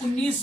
19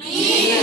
3।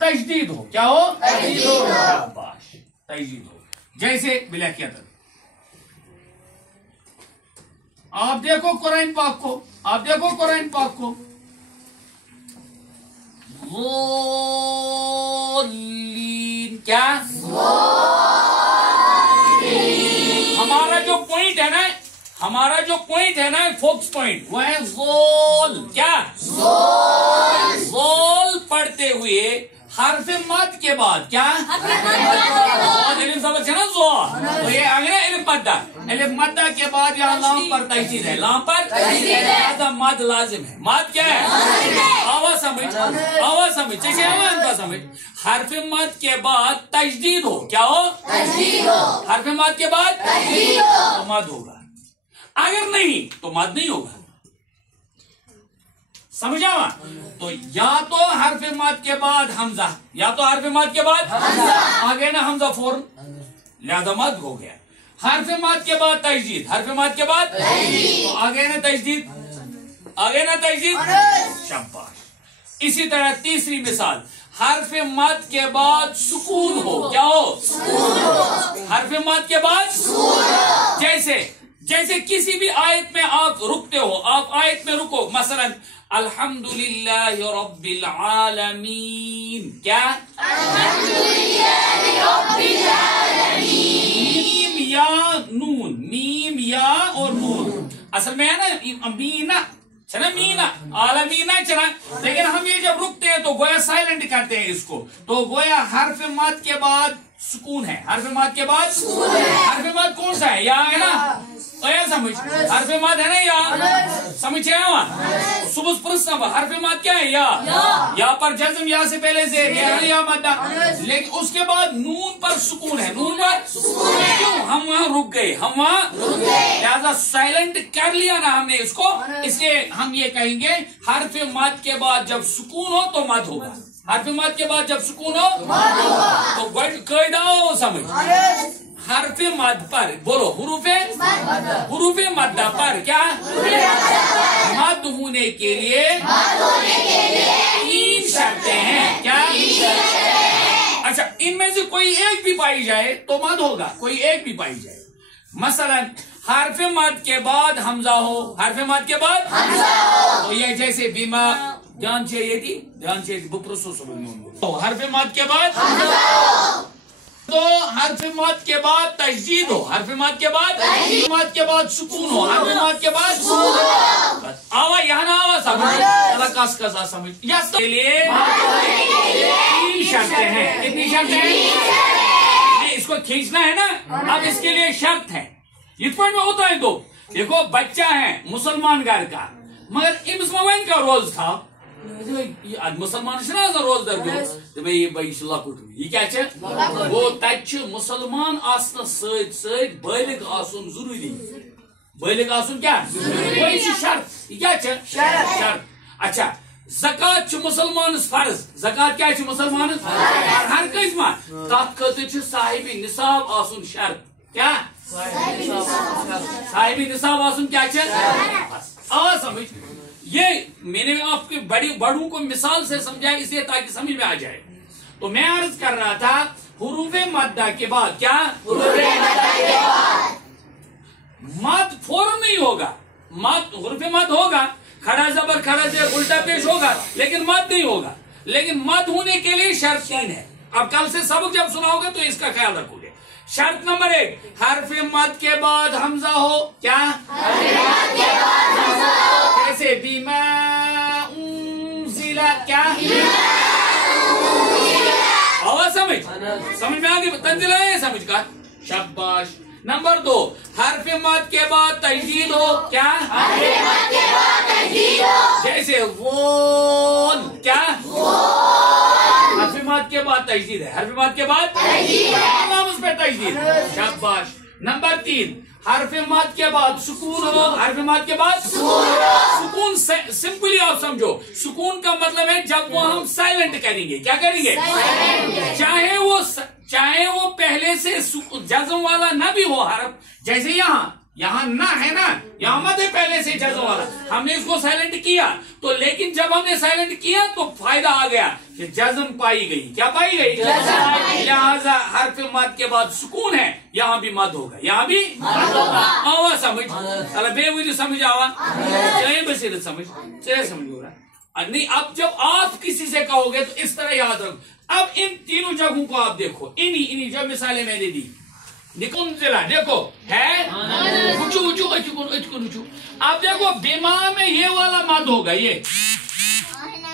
تجدید ہو. کیا ہو؟ تجدید ہو. شاباش, تجدید ہو. جیسے بلا کیا تھا, آپ دیکھو قرآن پاک کو, آپ دیکھو قرآن پاک کو, کیا ہمارا جو پوائنٹ ہے نا, ہمارا جو پوائنٹ ہے نا, فوکس پوائنٹ, وہ ہے زول. کیا زول پڑھتے ہوئے حرف مد کے بعد, کیا نا زو, تو یہ آگے نا الف مدہ, الف مدہ کے بعد یہاں لام پر تجدید ہے, لام پر مد لازم ہے. مد کیا ہے؟ آواز سمجھ, آواز سمجھ, جیسے آواز کا سمجھ. حرف مد کے بعد تجدید ہو. کیا ہو؟ تجدید ہو. حرف مد کے بعد تجدید ہو تو مد ہوگا, اگر نہیں تو مد نہیں ہوگا. سمجھا ہوا؟ تو یا تو حرف مد کے بعد حمزہ, یا تو حرف مد کے بعد آگے نا حمزہ فوراً, لہذا مد ہو گیا. حرف مد کے بعد تجدید, حرف مد کے بعد تو آگے نا تجدید, آگے نا تجدید. شاباش. اسی طرح تیسری مثال, حرف مد کے بعد سکون ہو. کیا ہو؟ حرف مد کے بعد جیسے کسی بھی آیت میں آپ رکتے ہو, آپ آیت میں رکو, مثلا الحمدللہ رب العالمین. کیا؟ الحمدللہ رب العالمین. میم یا نون, میم یا اور نون, اصل میں ہے نا مینا, چنا مینا, عالمینا چنا, لیکن ہم یہ جب رکتے ہیں تو گویا سائلنٹ کرتے ہیں اس کو, تو گویا حرف مد کے بعد سکون ہے. حرف مد کے بعد حرف مد کون سا ہے؟ یا ہے نا, سمجھ, حرف مد ہے نا یا, سمجھ رہے ہیں صبح پرسن حرف مد کیا ہے؟ یا پر جزم, یا سے پہلے زیر, یا مدہ, لیکن اس کے بعد نون پر سکون ہے. نون پر کیوں؟ ہم وہاں رک گئے, ہم وہاں لہذا سائلنٹ کر لیا نا ہم نے اس کو, اس لیے ہم یہ کہیں گے حرف مد کے بعد جب سکون ہو تو مد ہوگا. حرف مد کے بعد جب سکون ہو تو قاعدہ ہو سمجھ. حرف مد پر بولو, حروف مدہ پر کیا مد ہونے کے لیے تین شرطیں ہیں. کیا؟ اچھا, ان میں سے کوئی ایک بھی پائی جائے تو مد ہوگا, کوئی ایک بھی پائی جائے. مثلا حرف مد کے بعد حمزہ ہو, حرف مد کے بعد تو یہ جیسے بیما جان چاہیے تھی, جان چاہیے بپرسو تو حرف مد کے بعد تو حرف مد کے بعد تجدید ہو, حرف مد کے بعد سکون ہو, حرف مد کے بعد آوا یہاں نہ آوا سمجھ, کس کسا سمجھ. یس کے لیے تین شرطیں ہیں. کتنی شرطیں ہیں؟ اس کو کھینچنا ہے نا, اب اس کے لیے شرط ہے. اس پوائنٹ میں ہوتا ہے تو دیکھو, بچہ ہے مسلمان گھر کا, مگر امس موین کا روز تھا, مسلمان روز در لکٹ, یہ کیا وہ تب مسلمان آسنس ست بالغ آسن ضروری, بالغ آسن کیا شرط, یہ کیا شرط. اچھا, زکات مسلمان فرض, زکات کیا مسلمان ہر کس ما تر خاطر صاحب نصاب آسن شرط. کیا صاحب نصاب آسن کیا آواز سمجھ. یہ میں نے آپ کے بڑوں کو مثال سے سمجھایا اس لیے تاکہ سمجھ میں آ جائے. تو میں عرض کر رہا تھا حروف مدہ کے بعد کیا مد فوراً نہیں ہوگا, مد حروف مد ہوگا, کھڑا زبر کھڑا زیر الٹا پیش ہوگا, لیکن مد نہیں ہوگا. لیکن مد ہونے کے لیے شرط تین ہے. اب کل سے سبق جب سناؤ گے تو اس کا خیال رکھو گے. شرط نمبر 1, حرف مد کے بعد حمزہ ہو. کیا جیسے بیما انزلا, کیا آواز سمجھ میں آگے تنزل ہے سمجھ کا. شاباش. نمبر 2, حرف مد کے بعد تجدید ہو. کیا جیسے غول, کیا حرف مد کے بعد تجدید ہے, حرف مد کے بعد اس پہ تجدید. شاباش. نمبر 3, حرف مد کے بعد سکون ہو. حرف مد کے بعد سکون سمپلی آپ سمجھو, سکون کا مطلب ہے جب وہ ہم سائلنٹ کریں گے. کیا کریں گے؟ چاہے وہ پہلے سے جزم والا نہ بھی ہو حرف, جیسے یہاں یہاں نہ ہے نا، یہاں مد ہے پہلے سے جزم والا، ہم نے اس کو سائلنٹ کیا تو، لیکن جب ہم نے سائلنٹ کیا تو فائدہ آ گیا کہ جزم پائی گئی. کیا پائی گئی؟ لہذا حرف مد کے بعد سکون ہے، یہاں بھی مد ہوگا، یہاں بھی آوا سمجھ چلا بے وجہ سمجھ آوا چاہیے بصیرت سمجھ چاہیے سمجھ ہو رہا ہے نہیں. اب جب آپ کسی سے کہو گے تو اس طرح یاد رکھو. اب ان تینوں جگہوں کو آپ دیکھو، انہی جو مثالیں میں نے دی دیکھو ہے. اب دیکھو بیما میں یہ والا مد ہوگا، یہ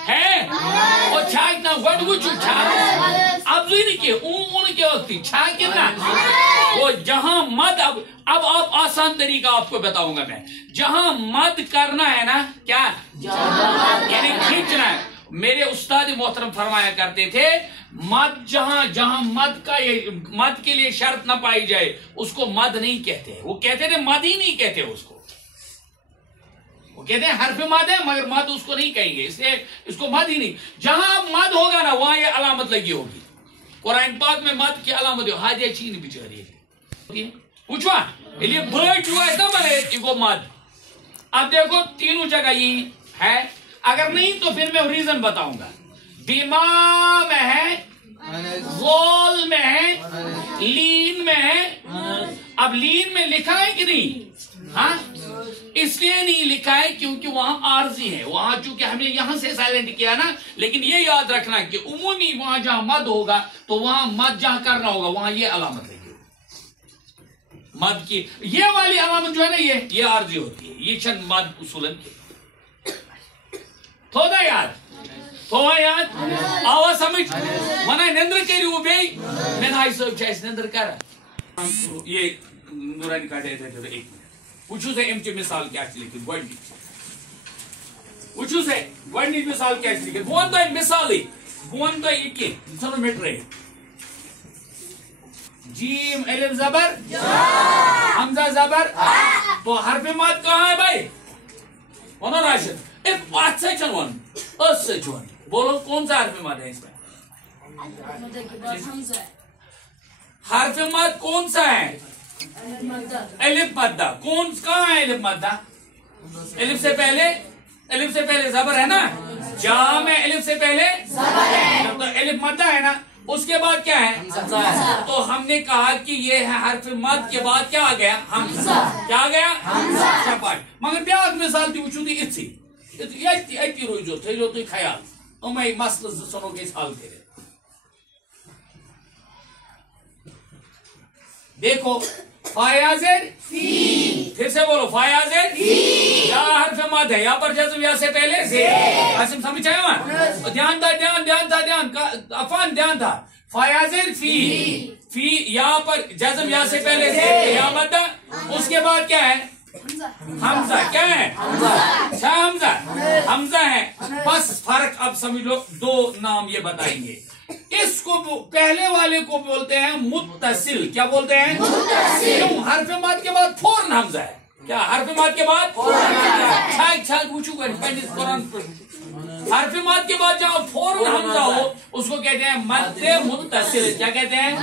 ہے اور چھاک نہ گڈ وچو چھاک اب نہیں کہ اون کے ہوتی چھاک نا وہ جہاں مد. اب آپ آسان طریقہ آپ کو بتاؤں گا میں. جہاں مد کرنا ہے نا، کیا یعنی کھینچنا ہے. میرے استاد محترم فرمایا کرتے تھے مد جہاں مد کے لیے شرط نہ پائی جائے اس کو مد نہیں کہتے. وہ کہتے تھے مد ہی نہیں کہتے اس کو، وہ کہتے ہیں حرف مد ہے مگر مد اس کو نہیں کہیں گے، اس لیے اس کو مد ہی نہیں. جہاں مد ہوگا نا وہاں یہ علامت لگی ہوگی. قرآن پاک میں مد کی علامت ہے ہادیہ چین بچاری پوچھوا لیے برڈ ہوا ہے نا بنے کو مد. اب دیکھو تینوں جگہ یہ ہے، اگر نہیں تو پھر میں ریزن بتاؤں گا. بیما میں ہے، زول میں ہے، لین میں ہے. اب لین میں لکھا ہے کہ نہیں؟ ہاں اس لیے نہیں لکھا ہے کیونکہ وہاں عارضی ہے. وہاں چونکہ ہم نے یہاں سے سائلنٹ کیا نا، لیکن یہ یاد رکھنا کہ عمومی وہاں جہاں مد ہوگا تو وہاں مد جہاں کرنا ہوگا وہاں یہ علامت ہے مد کی. یہ والی علامت جو ہے نا یہ عارضی ہوتی ہے. یہ چند مد اصولن کے تھوڑا یاد آواز سمجھ ونہ نندر کریو بی میں نائی صاحب چاہیس نندر کرا. یہ نورانی کاٹے تھے جو ایک وچھو سے امچے مثال کیا چلی کہ گوڑنی وچھو سے گوڑنی مثال کیا چلی کہ بون تو مثالی بون تو ایک چلو مٹ رہے جیم الف زبر حمزہ زبر تو حرف مد کہاں ہے بھائی؟ ونو راشد ایک آج سے چنوان اس سے چنوان بولو کون سا حرف مد ہے اس میں؟ حرف مد کون سا ہے؟ الف مدہ. کون کہاں ہے الف مدہ؟ الف سے پہلے زبر ہے نا، جا میں الف سے پہلے تو الف مدہ ہے نا، اس کے بعد کیا ہے؟ تو ہم نے کہا کہ یہ ہے حرف مد کے بعد کیا آ گیا؟ حمزہ. کیا آ گیا؟ شپاٹ. مگر بیاکھ مثال دی وچھو دی اتھی ایتی روئی جو تھے جو تو خیال میں مسئلہ سنو کے اس حال کرے. دیکھو فایازر پھر سے بولو فایازر یا حرف مد ہے، یہاں پر جزم یا سے پہلے زیر. قاسم سمجھ آئے وہاں دھیان تھا افان دھیان تھا. فایازر فی یہاں پر جزم یا سے پہلے زیر یا مد، اس کے بعد کیا ہے؟ حمزہ. کیا ہے؟ حمزہ ہے. بس فرق اب سمجھ لو، دو نام یہ بتائیں گے. اس کو پہلے والے کو بولتے ہیں متصل. کیا بولتے ہیں؟ متصل. حرف مد کے بعد فوراً حمزہ ہے. کیا حرف مد کے بعد حرف مد کے بعد جہاں فوراً حمزہ ہو اس کو کہتے ہیں مد متصل. کیا کہتے ہیں؟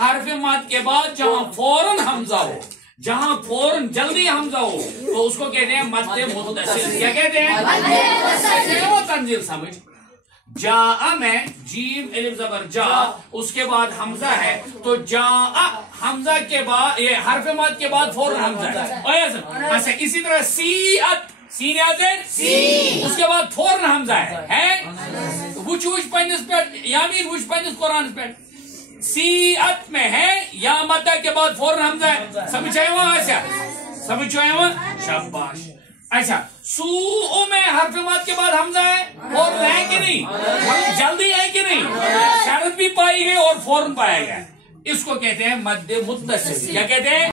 حرف مد کے بعد جہاں فوراً حمزہ ہو، جہاں فوراً جلدی حمزہ ہو تو اس کو کہتے ہیں مد متصل. کیا کہتے ہیں؟ تنزیل سمجھ. جاء میں جیم الف زبر جا، اس کے بعد حمزہ ہے تو جاء حمزہ کے بعد یہ حرف مد کے بعد فوراً حمزہ ہے. اچھا اسی طرح سیعت سین اس کے بعد فوراً حمزہ ہے. وچ پنس پہ یامین وچ پنس قرآن پہ سیعت میں ہے یا مدہ کے بعد فوراً حمزہ ہے. سمجھ آئے وہاں؟ ایسا سمجھ آئے وہاں؟ شاباش. اچھا سوء میں حرف مد کے بعد حمزہ ہے اور ہے کہ نہیں؟ جلدی ہے کہ نہیں؟ شرط بھی پائی گئی اور فوراً پایا گیا. اس کو کہتے ہیں مد متصل. کیا کہتے ہیں؟